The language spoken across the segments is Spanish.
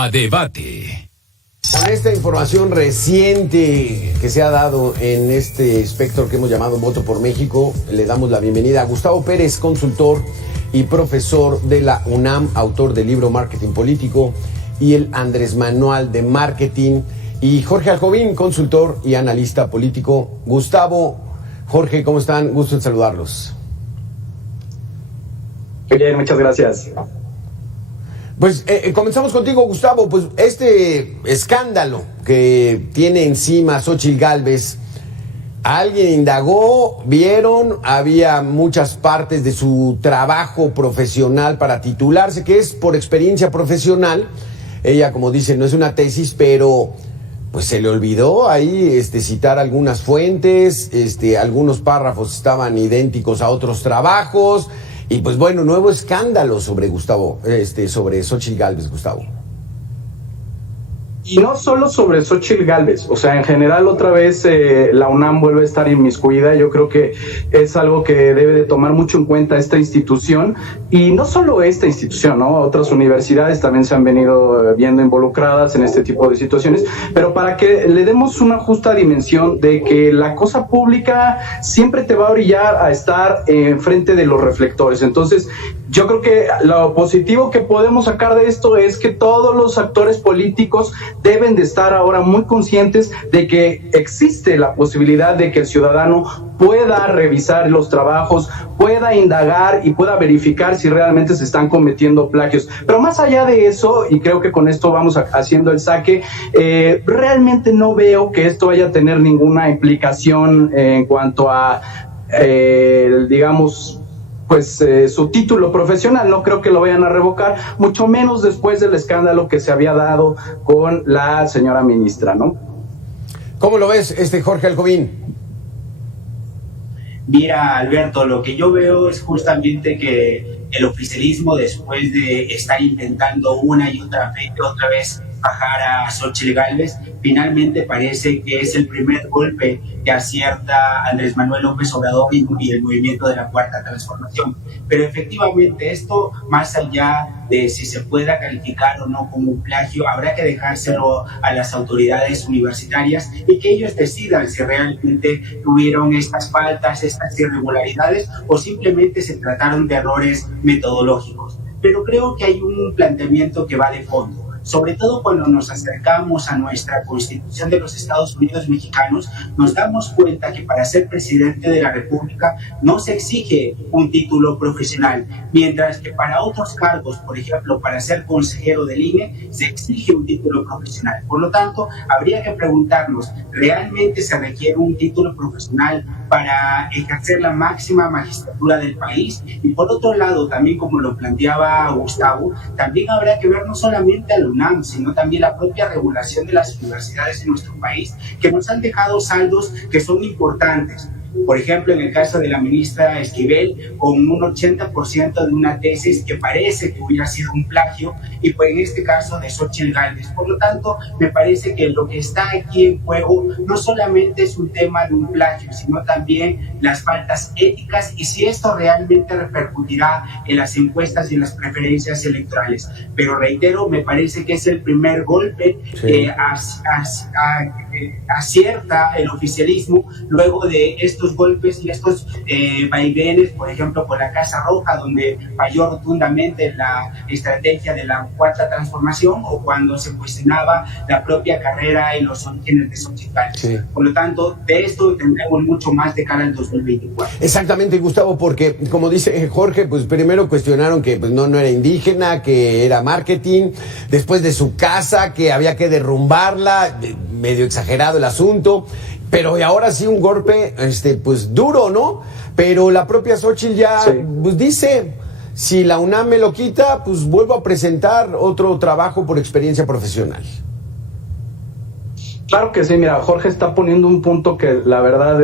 A debate. Con esta información reciente que se ha dado en este espectro que hemos llamado Voto por México, le damos la bienvenida a Gustavo Pérez, consultor y profesor de la UNAM, autor del libro Marketing Político y el Andrés Manual de Marketing, y Jorge Aljovín, consultor y analista político. Gustavo, Jorge, ¿cómo están? Gusto en saludarlos. Bien, muchas gracias. Pues comenzamos contigo, Gustavo. Pues este escándalo que tiene encima Xóchitl Gálvez, alguien indagó, vieron, había muchas partes de su trabajo profesional para titularse, que es por experiencia profesional. Ella, como dice, no es una tesis, pero pues se le olvidó ahí citar algunas fuentes, algunos párrafos estaban idénticos a otros trabajos. Y pues bueno, nuevo escándalo sobre sobre Xóchitl Gálvez, Gustavo. Y no solo sobre Xóchitl Gálvez, o sea, en general otra vez la UNAM vuelve a estar inmiscuida. Yo creo que es algo que debe de tomar mucho en cuenta esta institución, y no solo esta institución, ¿no? Otras universidades también se han venido viendo involucradas en este tipo de situaciones, pero para que le demos una justa dimensión de que la cosa pública siempre te va a orillar a estar enfrente de los reflectores. Entonces, yo creo que lo positivo que podemos sacar de esto es que todos los actores políticos deben de estar ahora muy conscientes de que existe la posibilidad de que el ciudadano pueda revisar los trabajos, pueda indagar y pueda verificar si realmente se están cometiendo plagios. Pero más allá de eso, y creo que con esto vamos haciendo el saque, realmente no veo que esto vaya a tener ninguna implicación en cuanto a, digamos, pues su título profesional. No creo que lo vayan a revocar, mucho menos después del escándalo que se había dado con la señora ministra, ¿no? ¿Cómo lo ves, Jorge Aljovín? Mira, Alberto, lo que yo veo es justamente que el oficialismo, después de estar intentando una y otra vez bajar a Xóchitl Gálvez, finalmente parece que es el primer golpe que acierta Andrés Manuel López Obrador y el movimiento de la Cuarta Transformación. Pero efectivamente esto, más allá de si se pueda calificar o no como un plagio, habrá que dejárselo a las autoridades universitarias y que ellos decidan si realmente tuvieron estas faltas, estas irregularidades, o simplemente se trataron de errores metodológicos. Pero creo que hay un planteamiento que va de fondo. Sobre todo cuando nos acercamos a nuestra Constitución de los Estados Unidos mexicanos, nos damos cuenta que para ser presidente de la República no se exige un título profesional, mientras que para otros cargos, por ejemplo, para ser consejero del INE, se exige un título profesional. Por lo tanto, habría que preguntarnos, ¿realmente se requiere un título profesional para ejercer la máxima magistratura del país? Y por otro lado, también como lo planteaba Gustavo, también habrá que ver no solamente a la UNAM, sino también la propia regulación de las universidades en nuestro país, que nos han dejado saldos que son importantes. Por ejemplo, en el caso de la ministra Esquivel, con un 80% de una tesis que parece que hubiera sido un plagio, y pues en este caso de Xóchitl Gálvez. Por lo tanto, me parece que lo que está aquí en juego no solamente es un tema de un plagio, sino también las faltas éticas y si esto realmente repercutirá en las encuestas y en las preferencias electorales. Pero reitero, me parece que es el primer golpe que acierta el oficialismo luego de estos golpes y estos vaivenes, por ejemplo, con la Casa Roja, donde falló rotundamente la estrategia de la Cuarta Transformación, o cuando se cuestionaba la propia carrera y los orígenes de Xóchitl Gálvez. Sí. Por lo tanto, de esto tendremos mucho más de cara al 2024. Exactamente, Gustavo, porque como dice Jorge, pues primero cuestionaron que pues, no era indígena, que era marketing, después de su casa, que había que derrumbarla, medio exagerado el asunto, pero ahora sí un golpe pues duro, ¿no? Pero la propia Xóchitl ya pues dice, si la UNAM me lo quita, pues vuelvo a presentar otro trabajo por experiencia profesional. Claro que sí, mira, Jorge está poniendo un punto que la verdad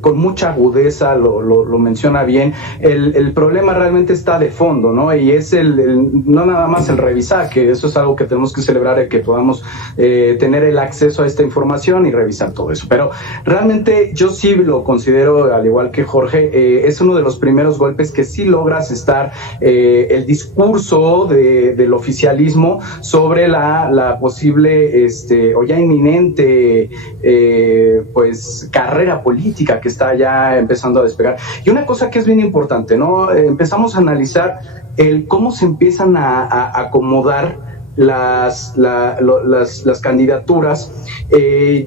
con mucha agudeza lo menciona bien. El problema realmente está de fondo, ¿no? Y es no nada más el revisar, que eso es algo que tenemos que celebrar, que podamos tener el acceso a esta información y revisar todo eso. Pero realmente yo sí lo considero, al igual que Jorge, es uno de los primeros golpes que sí logras estar el discurso del oficialismo sobre la posible o ya inminente pues carrera política que está ya empezando a despegar. Y una cosa que es bien importante, ¿no? Empezamos a analizar cómo se empiezan a acomodar las candidaturas.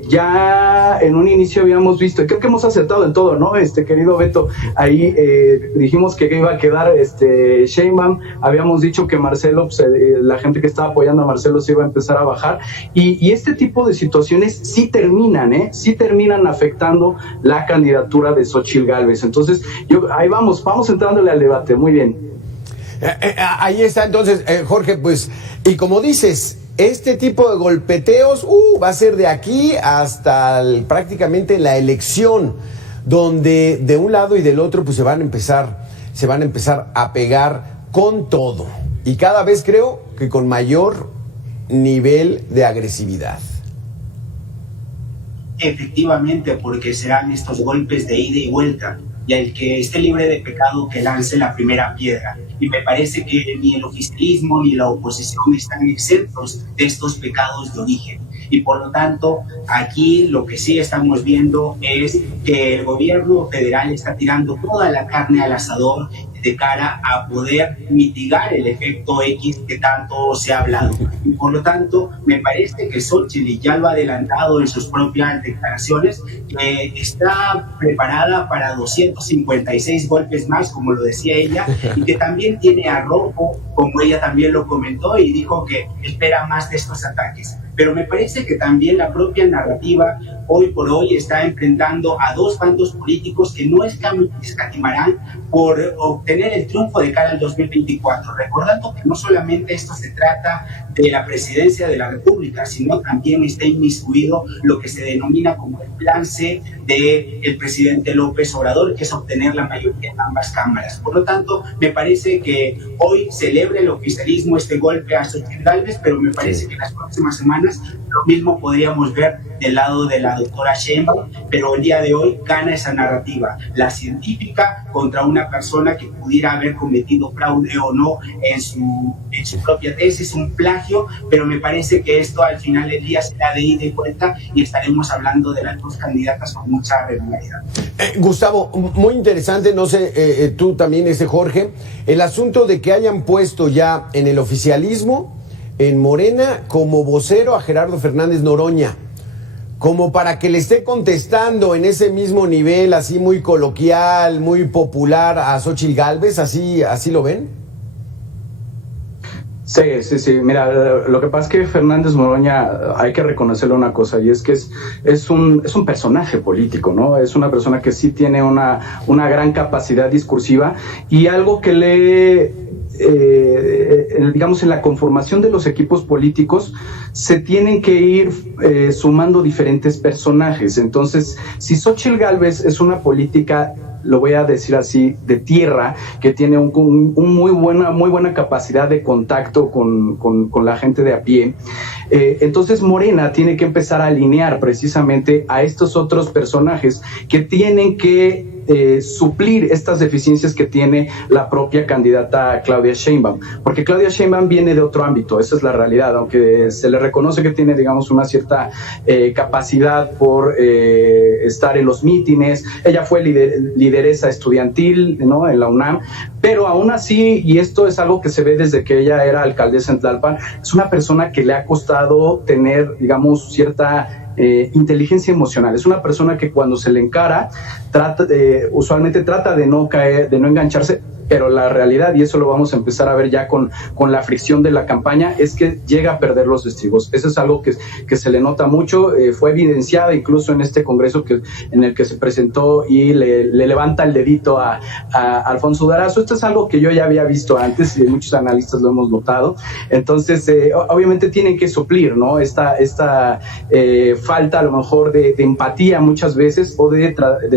Ya en un inicio habíamos visto, y creo que hemos acertado en todo, ¿no? Querido Beto, ahí dijimos que iba a quedar Sheinbaum, habíamos dicho que Marcelo, pues, la gente que estaba apoyando a Marcelo se iba a empezar a bajar, y este tipo de situaciones sí terminan afectando la candidatura de Xóchitl Gálvez. Entonces, ahí vamos entrándole al debate. Muy bien. Ahí está entonces, Jorge, pues, y como dices, este tipo de golpeteos va a ser de aquí hasta prácticamente la elección, donde de un lado y del otro pues se van a empezar a pegar con todo, y cada vez creo que con mayor nivel de agresividad. Efectivamente, porque serán estos golpes de ida y vuelta, y el que esté libre de pecado que lance la primera piedra. Y me parece que ni el oficialismo ni la oposición están exentos de estos pecados de origen. Y por lo tanto, aquí lo que sí estamos viendo es que el gobierno federal está tirando toda la carne al asador de cara a poder mitigar el efecto X que tanto se ha hablado. Y por lo tanto, me parece que Xóchitl ya lo ha adelantado en sus propias declaraciones, que está preparada para 256 golpes más, como lo decía ella, y que también tiene arrojo, como ella también lo comentó, y dijo que espera más de estos ataques. Pero me parece que también la propia narrativa hoy por hoy está enfrentando a dos bandos políticos que no escatimarán por obtener el triunfo de cara al 2024, recordando que no solamente esto se trata de la presidencia de la República, sino también está inmiscuido lo que se denomina como el plan C del presidente López Obrador, que es obtener la mayoría en ambas cámaras. Por lo tanto, me parece que hoy celebra el oficialismo este golpe a Xóchitl Gálvez, pero me parece que en las próximas semanas lo mismo podríamos ver del lado de la doctora Sheinbaum, pero el día de hoy gana esa narrativa, la científica contra una persona que pudiera haber cometido fraude o no en su propia tesis, un plagio, pero me parece que esto al final del día será de ida y vuelta y estaremos hablando de las dos candidatas con mucha regularidad. Gustavo, muy interesante, no sé, tú también, Jorge, el asunto de que hayan puesto ya en el oficialismo, en Morena, como vocero a Gerardo Fernández Noroña, como para que le esté contestando en ese mismo nivel, así muy coloquial, muy popular a Xóchitl Gálvez, ¿así lo ven? Sí. Mira, lo que pasa es que Fernández Noroña, hay que reconocerle una cosa, y es que es un personaje político, ¿no? Es una persona que sí tiene una gran capacidad discursiva, y algo que digamos, en la conformación de los equipos políticos se tienen que ir sumando diferentes personajes. Entonces, si Xóchitl Gálvez es una política, lo voy a decir así, de tierra, que tiene un muy buena capacidad de contacto con la gente de a pie, entonces Morena tiene que empezar a alinear precisamente a estos otros personajes que tienen que suplir estas deficiencias que tiene la propia candidata Claudia Sheinbaum, porque Claudia Sheinbaum viene de otro ámbito, esa es la realidad, aunque se le reconoce que tiene, digamos, una cierta capacidad por estar en los mítines. Ella fue lideresa estudiantil, ¿no?, en la UNAM, pero aún así, y esto es algo que se ve desde que ella era alcaldesa en Tlalpan, es una persona que le ha costado tener, digamos, cierta inteligencia emocional. Es una persona que cuando se le encara usualmente trata de no caer, de no engancharse, pero la realidad, y eso lo vamos a empezar a ver ya con la fricción de la campaña, es que llega a perder los estribos. Eso es algo que se le nota mucho, fue evidenciada incluso en este congreso en el que se presentó y le levanta el dedito a Alfonso Durazo. Esto es algo que yo ya había visto antes y muchos analistas lo hemos notado. Entonces, obviamente tienen que suplir, ¿no? Esta falta a lo mejor de empatía muchas veces, o de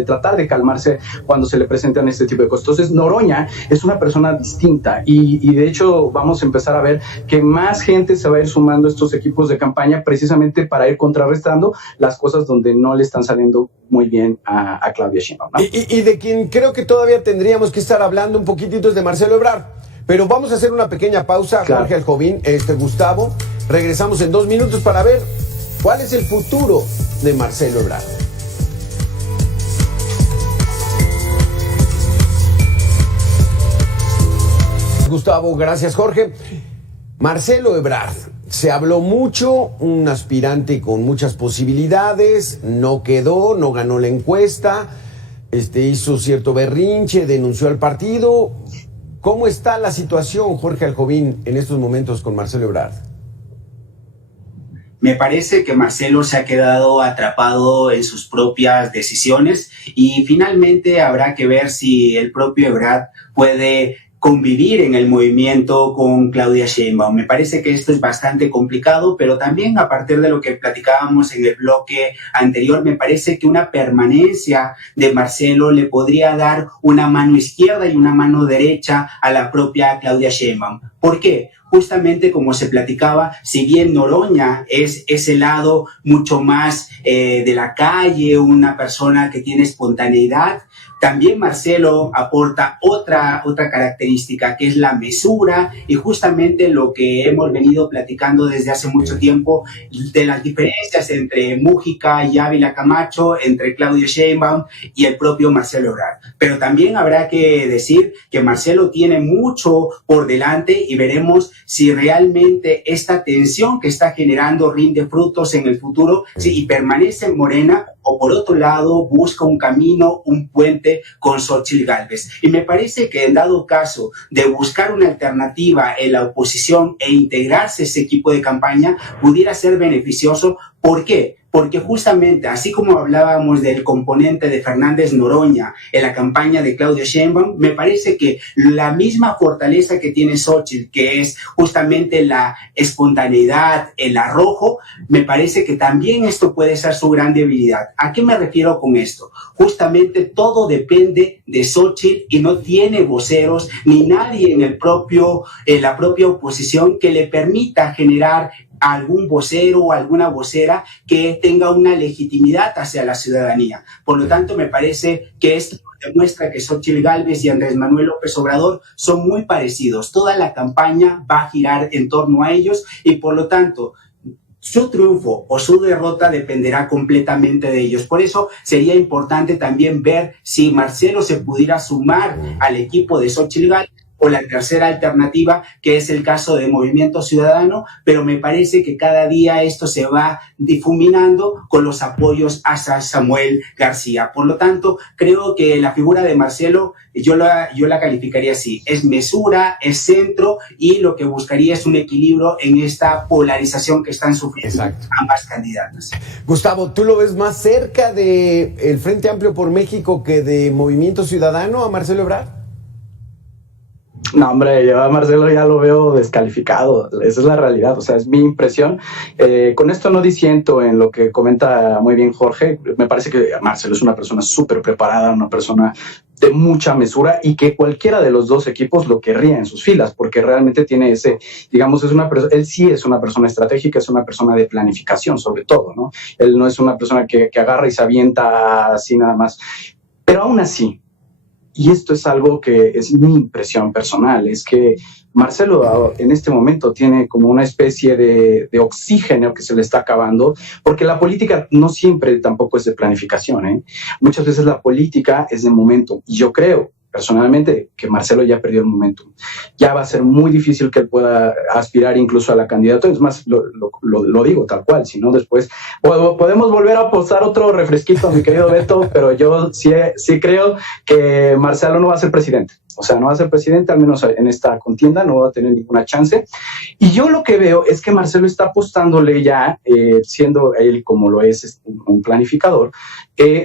tratar de calmarse cuando se le presentan este tipo de cosas. Entonces, Noroña es una persona distinta y de hecho vamos a empezar a ver que más gente se va a ir sumando a estos equipos de campaña precisamente para ir contrarrestando las cosas donde no le están saliendo muy bien a Claudia Sheinbaum, ¿no? Y de quien creo que todavía tendríamos que estar hablando un poquitito es de Marcelo Ebrard. Pero vamos a hacer una pequeña pausa, claro. Jorge Aljovín, Gustavo. Regresamos en 2 minutos para ver cuál es el futuro de Marcelo Ebrard. Gustavo, gracias Jorge. Marcelo Ebrard, se habló mucho, un aspirante con muchas posibilidades, no quedó, no ganó la encuesta, hizo cierto berrinche, denunció al partido. ¿Cómo está la situación, Jorge Aljovín, en estos momentos con Marcelo Ebrard? Me parece que Marcelo se ha quedado atrapado en sus propias decisiones y finalmente habrá que ver si el propio Ebrard puede convivir en el movimiento con Claudia Sheinbaum. Me parece que esto es bastante complicado, pero también a partir de lo que platicábamos en el bloque anterior, me parece que una permanencia de Marcelo le podría dar una mano izquierda y una mano derecha a la propia Claudia Sheinbaum. ¿Por qué? Justamente como se platicaba, si bien Noroña es ese lado mucho más de la calle, una persona que tiene espontaneidad, también Marcelo aporta otra característica que es la mesura y justamente lo que hemos venido platicando desde hace mucho tiempo de las diferencias entre Mújica y Ávila Camacho, entre Claudia Sheinbaum y el propio Marcelo Ebrard. Pero también habrá que decir que Marcelo tiene mucho por delante y veremos si realmente esta tensión que está generando rinde frutos en el futuro y permanece en Morena, o por otro lado busca un camino, un puente con Xóchitl Gálvez. Y me parece que en dado caso de buscar una alternativa en la oposición e integrarse a ese equipo de campaña, pudiera ser beneficioso. ¿Por qué? Porque justamente, así como hablábamos del componente de Fernández Noroña en la campaña de Claudia Sheinbaum, me parece que la misma fortaleza que tiene Xóchitl, que es justamente la espontaneidad, el arrojo, me parece que también esto puede ser su gran debilidad. ¿A qué me refiero con esto? Justamente todo depende de Xóchitl y no tiene voceros ni nadie en la propia oposición que le permita generar algún vocero o alguna vocera que tenga una legitimidad hacia la ciudadanía. Por lo tanto, me parece que esto demuestra que Xóchitl Gálvez y Andrés Manuel López Obrador son muy parecidos. Toda la campaña va a girar en torno a ellos y, por lo tanto, su triunfo o su derrota dependerá completamente de ellos. Por eso sería importante también ver si Marcelo se pudiera sumar al equipo de Xóchitl Gálvez o la tercera alternativa, que es el caso de Movimiento Ciudadano, pero me parece que cada día esto se va difuminando con los apoyos a Samuel García. Por lo tanto, creo que la figura de Marcelo, yo la calificaría así, es mesura, es centro, y lo que buscaría es un equilibrio en esta polarización que están sufriendo ambas candidatas. Gustavo, ¿tú lo ves más cerca del Frente Amplio por México que de Movimiento Ciudadano a Marcelo Ebrard? No, hombre, yo a Marcelo ya lo veo descalificado, esa es la realidad, o sea, es mi impresión. Con esto no disiento en lo que comenta muy bien Jorge, me parece que Marcelo es una persona súper preparada, una persona de mucha mesura y que cualquiera de los dos equipos lo querría en sus filas, porque realmente tiene ese, digamos, él sí es una persona estratégica, es una persona de planificación sobre todo, ¿no? Él no es una persona que agarra y se avienta así nada más, pero aún así, y esto es algo que es mi impresión personal, es que Marcelo en este momento tiene como una especie de oxígeno que se le está acabando, porque la política no siempre tampoco es de planificación, ¿eh? Muchas veces la política es de momento, y yo creo personalmente que Marcelo ya perdió el momento. Ya va a ser muy difícil que él pueda aspirar incluso a la candidatura. Es más, lo digo tal cual, si no después podemos volver a apostar otro refresquito, mi querido Beto, pero yo sí creo que Marcelo no va a ser presidente. O sea, no va a ser presidente, al menos en esta contienda, no va a tener ninguna chance. Y yo lo que veo es que Marcelo está apostándole ya, siendo él como lo es un planificador,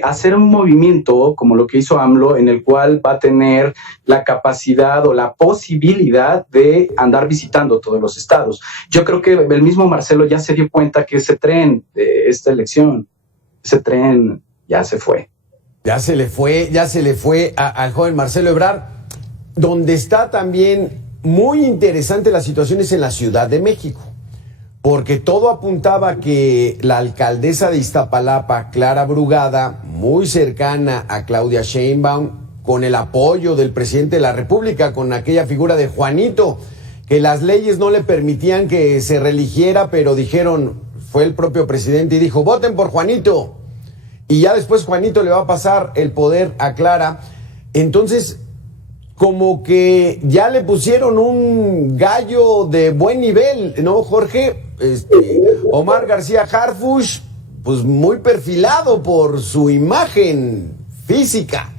hacer un movimiento como lo que hizo AMLO, en el cual va a tener la capacidad o la posibilidad de andar visitando todos los estados. Yo creo que el mismo Marcelo ya se dio cuenta que ese tren de esta elección, ese tren ya se fue. Ya se le fue al joven Marcelo Ebrard. Donde está también muy interesante la situación es en la Ciudad de México, porque todo apuntaba que la alcaldesa de Iztapalapa, Clara Brugada, muy cercana a Claudia Sheinbaum, con el apoyo del presidente de la República, con aquella figura de Juanito, que las leyes no le permitían que se reeligiera, pero dijeron, fue el propio presidente y dijo, voten por Juanito. Y ya después Juanito le va a pasar el poder a Clara. Entonces, como que ya le pusieron un gallo de buen nivel, ¿no, Jorge? Omar García Harfuch, pues muy perfilado por su imagen física.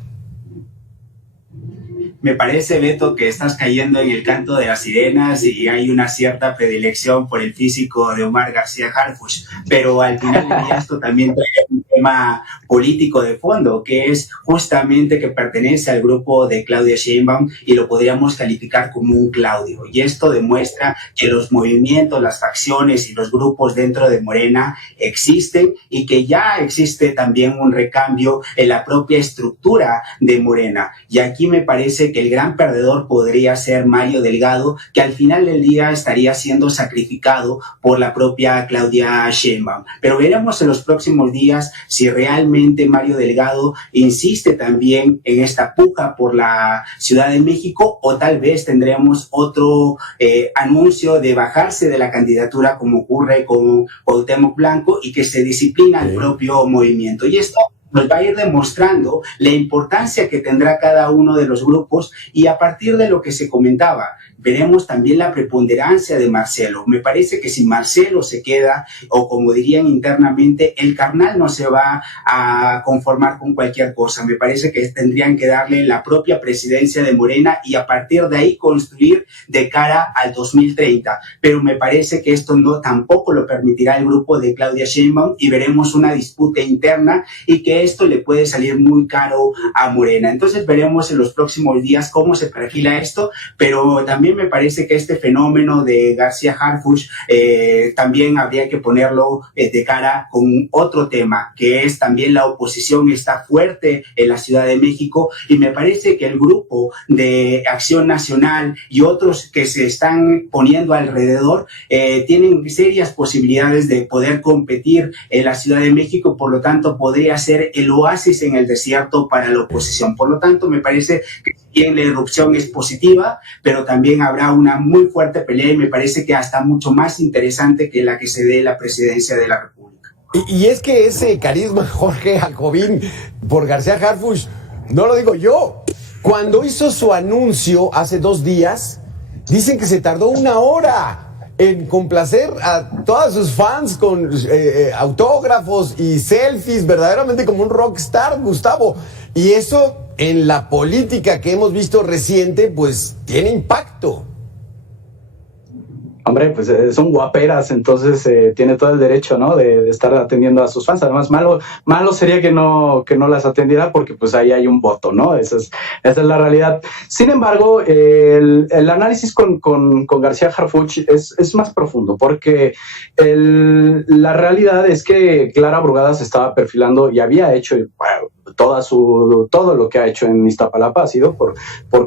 Me parece, Beto, que estás cayendo en el canto de las sirenas y hay una cierta predilección por el físico de Omar García Harfuch, pero al final del día esto también trae un tema político de fondo, que es justamente que pertenece al grupo de Claudia Sheinbaum y lo podríamos calificar como un Claudio. Y esto demuestra que los movimientos, las facciones y los grupos dentro de Morena existen y que ya existe también un recambio en la propia estructura de Morena. Y aquí me parece que el gran perdedor podría ser Mario Delgado, que al final del día estaría siendo sacrificado por la propia Claudia Sheinbaum. Pero veremos en los próximos días si realmente Mario Delgado insiste también en esta puja por la Ciudad de México, o tal vez tendremos otro anuncio de bajarse de la candidatura, como ocurre con Cuauhtémoc Blanco, y que se disciplina el propio movimiento. Y esto nos va a ir demostrando la importancia que tendrá cada uno de los grupos, y a partir de lo que se comentaba, veremos también la preponderancia de Marcelo. Me parece que si Marcelo se queda, o como dirían internamente, el carnal no se va a conformar con cualquier cosa. Me parece que tendrían que darle la propia presidencia de Morena y a partir de ahí construir de cara al 2030. Pero me parece que esto no tampoco lo permitirá el grupo de Claudia Sheinbaum y veremos una disputa interna y que esto le puede salir muy caro a Morena. Entonces veremos en los próximos días cómo se perfila esto, pero también me parece que este fenómeno de García Harfuch también habría que ponerlo de cara con otro tema, que es también la oposición está fuerte en la Ciudad de México, y me parece que el grupo de Acción Nacional y otros que se están poniendo alrededor tienen serias posibilidades de poder competir en la Ciudad de México, por lo tanto podría ser el oasis en el desierto para la oposición. Por lo tanto, me parece que si bien la erupción es positiva, pero también habrá una muy fuerte pelea y me parece que hasta mucho más interesante que la que se dé la presidencia de la República. Y es que ese carisma, Jorge Jacobín, por García Harfuch, no lo digo yo. Cuando hizo su anuncio hace 2 días, dicen que se tardó 1 hora en complacer a todos sus fans con autógrafos y selfies, verdaderamente como un rockstar, Gustavo. Y eso en la política que hemos visto reciente, pues tiene impacto. Hombre, pues son guaperas, entonces tiene todo el derecho, ¿no? De estar atendiendo a sus fans. Además, malo sería que no las atendiera, porque pues ahí hay un voto, ¿no? Esa es la realidad. Sin embargo, el análisis con García Harfuch es más profundo, porque la realidad es que Clara Brugada se estaba perfilando y había hecho, bueno, todo lo que ha hecho en Iztapalapa ha sido por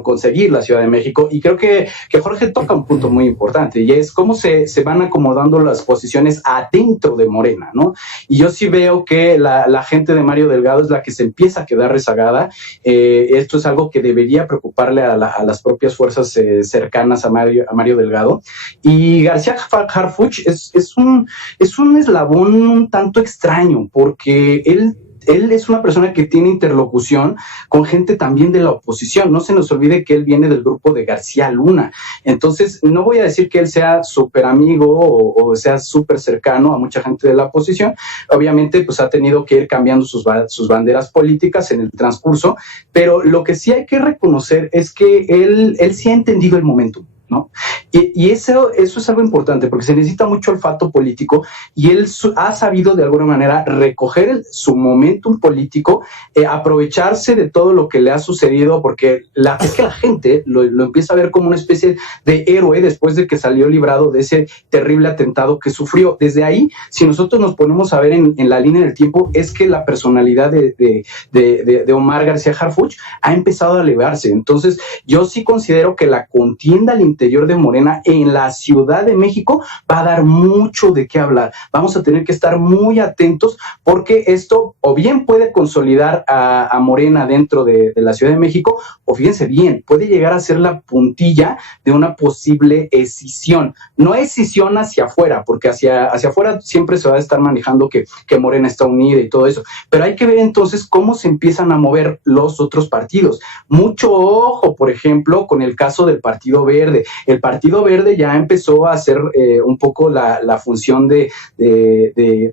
conseguir la Ciudad de México, y creo que Jorge toca un punto muy importante, y es cómo se van acomodando las posiciones adentro de Morena, ¿no? Y yo sí veo que la gente de Mario Delgado es la que se empieza a quedar rezagada. Esto es algo que debería preocuparle a las propias fuerzas cercanas a Mario Delgado, y García Harfuch es un eslabón un tanto extraño, porque él él es una persona que tiene interlocución con gente también de la oposición. No se nos olvide que él viene del grupo de García Luna. Entonces, no voy a decir que él sea súper amigo o sea súper cercano a mucha gente de la oposición. Obviamente, pues ha tenido que ir cambiando sus banderas políticas en el transcurso, pero lo que sí hay que reconocer es que él sí ha entendido el momento, ¿no? Y eso es algo importante, porque se necesita mucho olfato político, y él ha sabido de alguna manera recoger su momentum político, aprovecharse de todo lo que le ha sucedido, porque es que la gente lo empieza a ver como una especie de héroe después de que salió librado de ese terrible atentado que sufrió. Desde ahí, si nosotros nos ponemos a ver en la línea del tiempo, es que la personalidad de Omar García Harfuch ha empezado a elevarse. Entonces, yo sí considero que la contienda al interior de Morena en la Ciudad de México va a dar mucho de qué hablar. Vamos a tener que estar muy atentos, porque esto o bien puede consolidar a Morena dentro de la Ciudad de México, o fíjense bien, puede llegar a ser la puntilla de una posible escisión. No escisión hacia afuera, porque hacia afuera siempre se va a estar manejando que Morena está unida y todo eso, pero hay que ver entonces cómo se empiezan a mover los otros partidos. Mucho ojo, por ejemplo, con el caso del Partido Verde. El Partido Verde ya empezó a hacer un poco la función de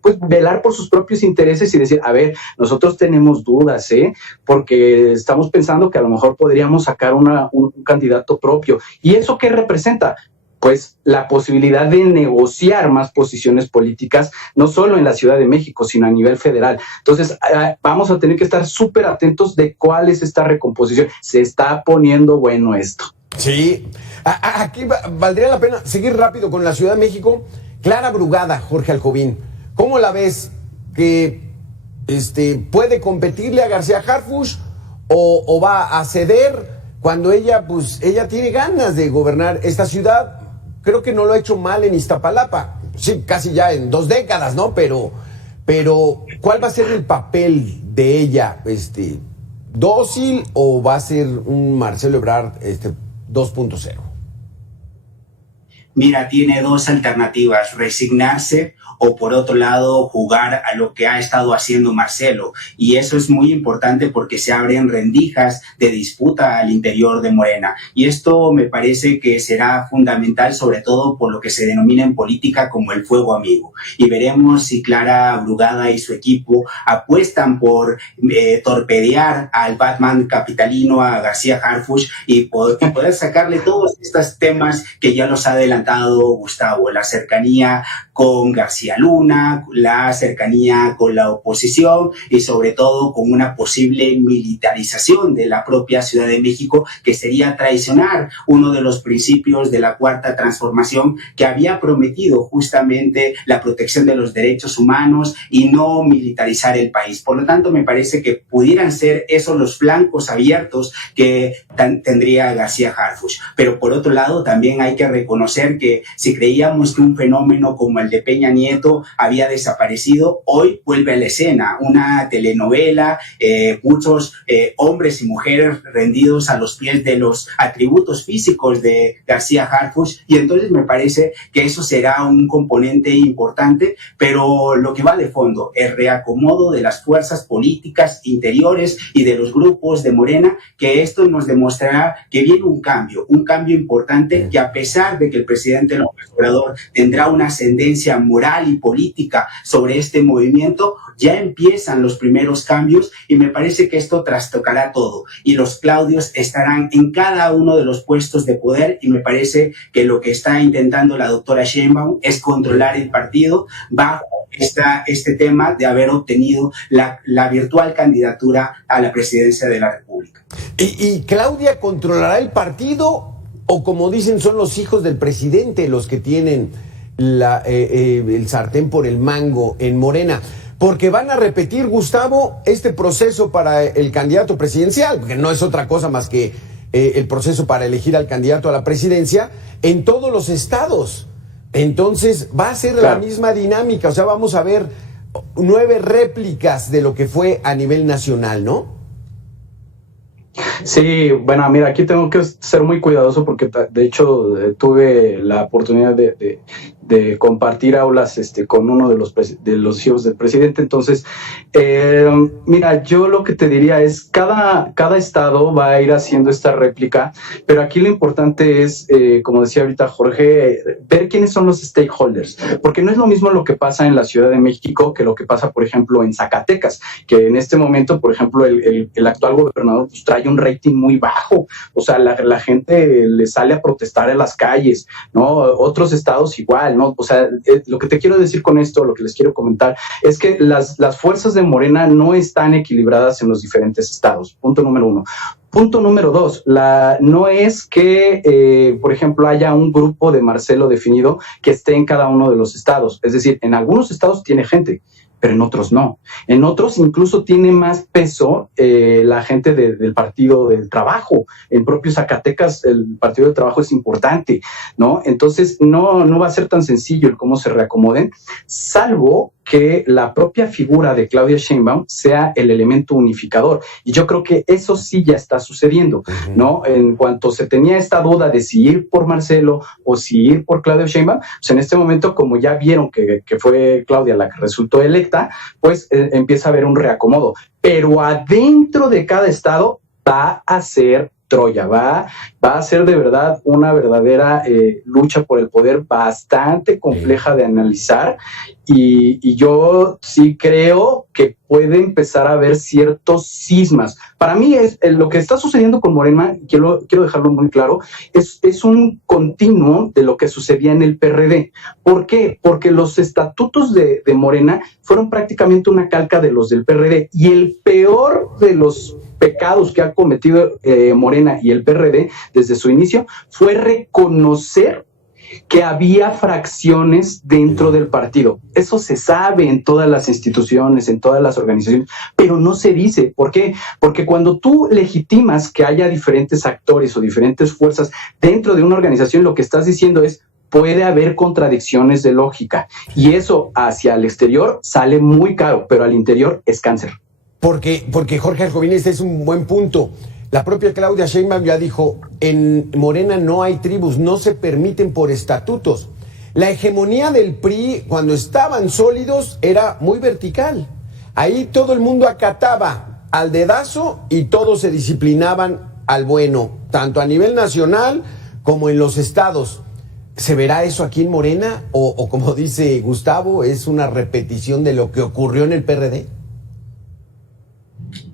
pues velar por sus propios intereses y decir, a ver, nosotros tenemos dudas, porque estamos pensando que a lo mejor podríamos sacar un candidato propio. ¿Y eso qué representa? Pues la posibilidad de negociar más posiciones políticas, no solo en la Ciudad de México, sino a nivel federal. Entonces, vamos a tener que estar súper atentos de cuál es esta recomposición. Se está poniendo bueno esto. Sí, aquí valdría la pena seguir rápido con la Ciudad de México. Clara Brugada, Jorge Aljobín, ¿cómo la ves? ¿Que puede competirle a García Harfuch o va a ceder cuando ella tiene ganas de gobernar esta ciudad? Creo que no lo ha hecho mal en Iztapalapa, sí, casi ya en 2 décadas, ¿no? Pero ¿cuál va a ser el papel de ella? ¿Dócil o va a ser un Marcelo Ebrard 2.0? Mira, tiene 2 alternativas: resignarse o, por otro lado, jugar a lo que ha estado haciendo Marcelo. Y eso es muy importante porque se abren rendijas de disputa al interior de Morena. Y esto me parece que será fundamental, sobre todo por lo que se denomina en política como el fuego amigo. Y veremos si Clara Brugada y su equipo apuestan por torpedear al Batman capitalino, a García Harfuch, y poder sacarle todos estos temas que ya los ha adelantado Gustavo: la cercanía con García Luna, la cercanía con la oposición y sobre todo con una posible militarización de la propia Ciudad de México, que sería traicionar uno de los principios de la Cuarta Transformación, que había prometido justamente la protección de los derechos humanos y no militarizar el país. Por lo tanto, me parece que pudieran ser esos los flancos abiertos que tendría García Harfuch. Pero por otro lado, también hay que reconocer que si creíamos que un fenómeno como el de Peña Nieto había desaparecido, hoy vuelve a la escena una telenovela, muchos hombres y mujeres rendidos a los pies de los atributos físicos de García Harfuch, y entonces me parece que eso será un componente importante, pero lo que va de fondo, el reacomodo de las fuerzas políticas interiores y de los grupos de Morena, que esto nos demostrará que viene un cambio importante, que a pesar de que el presidente López Obrador tendrá una ascendencia moral y política sobre este movimiento, ya empiezan los primeros cambios, y me parece que esto trastocará todo y los Claudios estarán en cada uno de los puestos de poder, y me parece que lo que está intentando la doctora Sheinbaum es controlar el partido bajo este tema de haber obtenido la virtual candidatura a la presidencia de la República. ¿Y Claudia controlará el partido o, como dicen, son los hijos del presidente los que tienen el sartén por el mango en Morena? Porque van a repetir, Gustavo, este proceso para el candidato presidencial, porque no es otra cosa más que el proceso para elegir al candidato a la presidencia en todos los estados. Entonces va a ser la misma dinámica, o sea, vamos a ver 9 réplicas de lo que fue a nivel nacional, ¿no? Sí, bueno, mira, aquí tengo que ser muy cuidadoso porque de hecho tuve la oportunidad de de compartir aulas con uno de los hijos del presidente. Entonces, mira, yo lo que te diría es cada estado va a ir haciendo esta réplica, pero aquí lo importante es, como decía ahorita Jorge, ver quiénes son los stakeholders, porque no es lo mismo lo que pasa en la Ciudad de México que lo que pasa, por ejemplo, en Zacatecas, que en este momento, por ejemplo, el actual gobernador pues, trae un rating muy bajo, o sea, la gente le sale a protestar en las calles, ¿no? Otros estados igual, ¿no? O sea, lo que te quiero decir con esto, lo que les quiero comentar, es que las fuerzas de Morena no están equilibradas en los diferentes estados, punto número 1. Punto número 2, no es que, por ejemplo, haya un grupo de Marcelo definido que esté en cada uno de los estados. Es decir, en algunos estados tiene gente, pero en otros no. En otros incluso tiene más peso la gente del Partido del Trabajo. En propio Zacatecas el Partido del Trabajo es importante, ¿no? Entonces no va a ser tan sencillo el cómo se reacomoden, salvo que la propia figura de Claudia Sheinbaum sea el elemento unificador. Y yo creo que eso sí ya está sucediendo, ¿no? En cuanto se tenía esta duda de si ir por Marcelo o si ir por Claudia Sheinbaum, pues en este momento, como ya vieron que fue Claudia la que resultó electa, pues empieza a haber un reacomodo. Pero adentro de cada estado va a ser Troya, va a ser de verdad una verdadera lucha por el poder bastante compleja de analizar y yo sí creo que puede empezar a haber ciertos cismas. Para mí es lo que está sucediendo con Morena, quiero dejarlo muy claro, es un continuo de lo que sucedía en el PRD. ¿Por qué? Porque los estatutos de Morena fueron prácticamente una calca de los del PRD y el peor de los pecados que ha cometido Morena y el PRD desde su inicio fue reconocer que había fracciones dentro del partido. Eso se sabe en todas las instituciones, en todas las organizaciones, pero no se dice. ¿Por qué? Porque cuando tú legitimas que haya diferentes actores o diferentes fuerzas dentro de una organización, lo que estás diciendo es puede haber contradicciones de lógica y eso hacia el exterior sale muy caro, pero al interior es cáncer. Porque Jorge Arjovín, este es un buen punto. La propia Claudia Sheinbaum ya dijo, en Morena no hay tribus, no se permiten por estatutos. La hegemonía del PRI, cuando estaban sólidos, era muy vertical. Ahí todo el mundo acataba al dedazo y todos se disciplinaban al bueno, tanto a nivel nacional como en los estados. ¿Se verá eso aquí en Morena? O como dice Gustavo, es una repetición de lo que ocurrió en el PRD?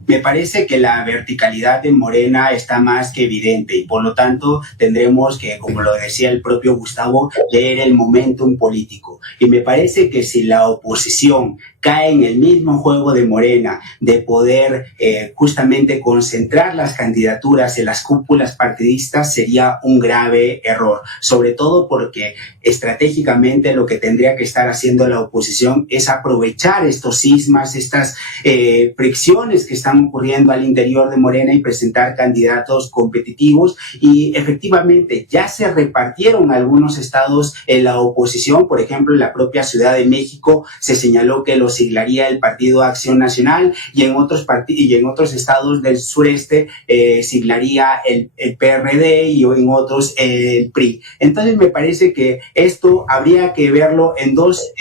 Me parece que la verticalidad de Morena está más que evidente y por lo tanto tendremos que, como lo decía el propio Gustavo, leer el momentum político. Y me parece que si la oposición cae en el mismo juego de Morena, de poder justamente concentrar las candidaturas en las cúpulas partidistas, sería un grave error, sobre todo porque estratégicamente lo que tendría que estar haciendo la oposición es aprovechar estos cismas, estas fricciones que están ocurriendo al interior de Morena y presentar candidatos competitivos. Y efectivamente ya se repartieron algunos estados en la oposición, por ejemplo en la propia Ciudad de México se señaló que los siglaría el Partido Acción Nacional y en otros estados del sureste siglaría el PRD y en otros el PRI. Entonces me parece que esto habría que verlo en dos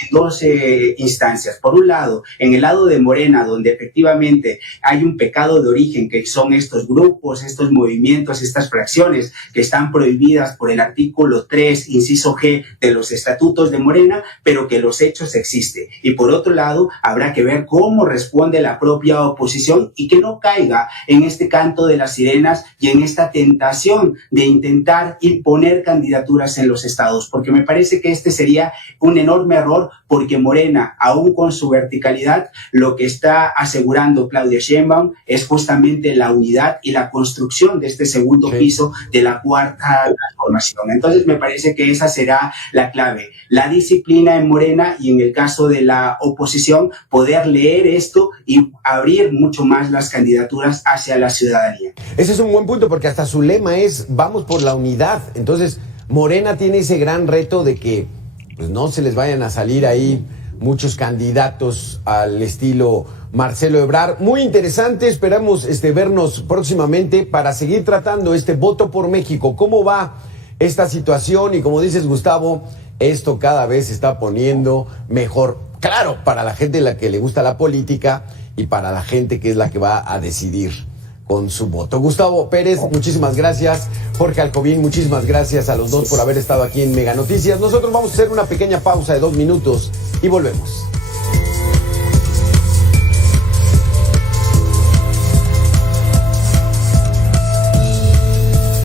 instancias. Por un lado, en el lado de Morena, donde efectivamente hay un pecado de origen, que son estos grupos, estos movimientos, estas fracciones que están prohibidas por el artículo 3, inciso G de los estatutos de Morena, pero que los hechos existen. Y por otro lado, habrá que ver cómo responde la propia oposición y que no caiga en este canto de las sirenas y en esta tentación de intentar imponer candidaturas en los estados, porque me parece que este sería un enorme error, porque Morena, aún con su verticalidad, lo que está asegurando Claudia Sheinbaum es justamente la unidad y la construcción de este segundo piso de la cuarta transformación. Entonces me parece que esa será la clave, la disciplina en Morena y en el caso de la oposición poder leer esto y abrir mucho más las candidaturas hacia la ciudadanía. Ese es un buen punto porque hasta su lema es vamos por la unidad. Entonces Morena tiene ese gran reto de que pues, no se les vayan a salir ahí muchos candidatos al estilo Marcelo Ebrard. Muy interesante, esperamos vernos próximamente para seguir tratando este voto por México. ¿Cómo va esta situación? Y como dices, Gustavo, esto cada vez se está poniendo mejor. Claro, para la gente a la que le gusta la política y para la gente que es la que va a decidir con su voto. Gustavo Pérez, muchísimas gracias. Jorge Alcovín, muchísimas gracias a los dos por haber estado aquí en Mega Noticias. Nosotros vamos a hacer una pequeña pausa de 2 minutos y volvemos.